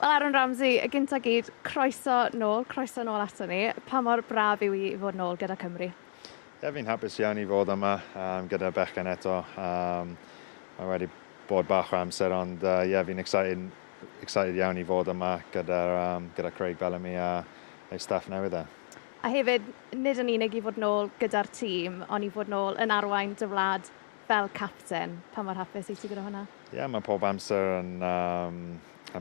Wel, Aaron Ramsey, y gynta gyd, croeso nôl ato ni. Pa mor braf yw i fod nôl gyda Cymru? Fi'n hapus iawn i fod yma gyda bechgyn eto. Mae wedi bod bach o amser, ond fi'n excited iawn i fod yma gyda Craig Bellamy a ei staff newydd e. A hefyd, nid yn unig i fod nôl gyda'r tîm, ond i fod nôl yn arwain dy wlad fel capten. Pa mor hapus i ti gyda hwnna? Mae pob amser yn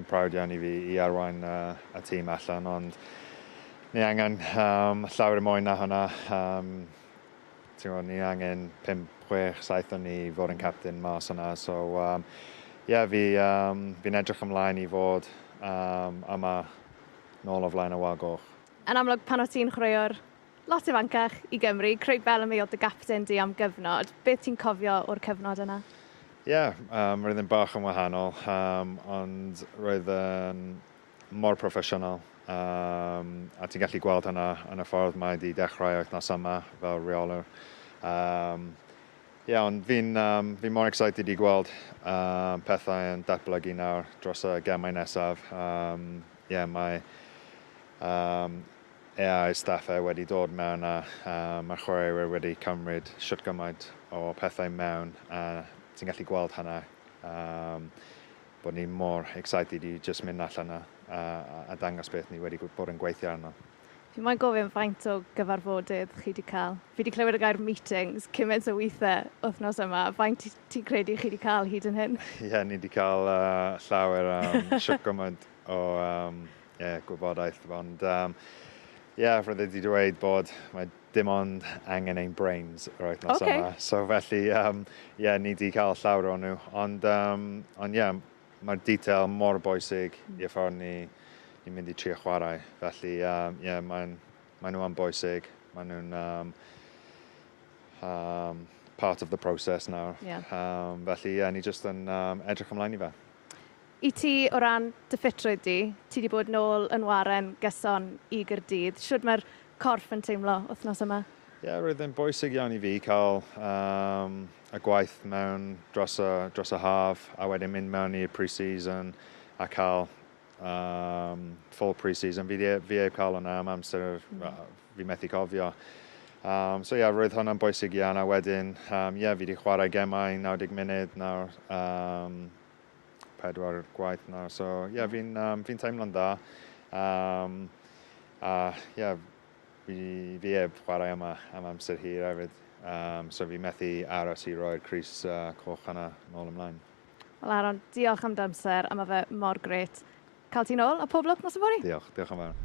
prawd iawn i fi i arwain y tîm allan, ond ni angen llawer mwy na hwnna. Ni angen 5, 6, 7 o ni fod yn capten mas yna. So, fi'n edrych ymlaen i fod yma nôl o flaen y wal goch. Yn amlwg, pan o ti'n chwaraewr lot ifancach i Gymru, Craig Bellamy oedd dy gapten di am gyfnod. Beth ti'n cofio o'r cyfnod yna? Roedd yn bach yn wahanol, ond roedd yn mor proffesiynol. A ti'n gallu gweld hynna yn y ffordd mae wedi dechrau wythnos yma fel reolwr. Ond fi'n mor excited i gweld pethau yn datblygu nawr dros y gemau nesaf. Mae a'i staff wedi dod mewn a mae'r chwaraewyr wedi cymryd siwt gymaint o pethau mewn. Ti'n gallu gweld hynna, bod ni mor excited i just mynd allan a dangos beth ni wedi bod yn gweithio arno. Fi moyn gofyn faint o gyfarfodydd chi wedi cael. Fi wedi clywed y gair meetings cymaint o weithiau wythnos yma. Faint ti'n credu chi wedi cael hyd yn hyn? Ni wedi cael llawer siwt gymaint o gwybodaeth. Ond roedd wedi dweud bod mae dim ond angen ein brains yr wythnos yma. So felly, ni wedi cael llawer o nhw. Ond mae'r detail mor bwysig i'r ffordd ni'n mynd i trio chwarae. Felly, maen nhw yn bwysig. Maen nhw'n part of the process nawr. Felly, ni jyst yn edrych ymlaen i fe. I ti, o ran dy ffitrwydd di, ti wedi bod nôl yn waren gyson i Gaerdydd. Shwd mae'r corff yn teimlo wythnos yma? Roedd yn bwysig iawn i fi cael y gwaith mewn dros y haf a wedyn mynd mewn i'r pre-season a cael full pre-season. Fi heb cael hwnna am amser fi methu cofio. Roedd hwnna'n bwysig iawn a wedyn fi wedi chwarae gemau 90 munud nawr. 4 gwaith nawr. So fi'n teimlo'n da. Fi heb chwarae yma am amser hir hefyd. So fi methu aros i roi'r crys coch yna nôl ymlaen. Wel Aaron, diolch am dy amser a mae fe mor gret. Cael ti nôl a pob lwc nos y bori. Diolch yn fawr.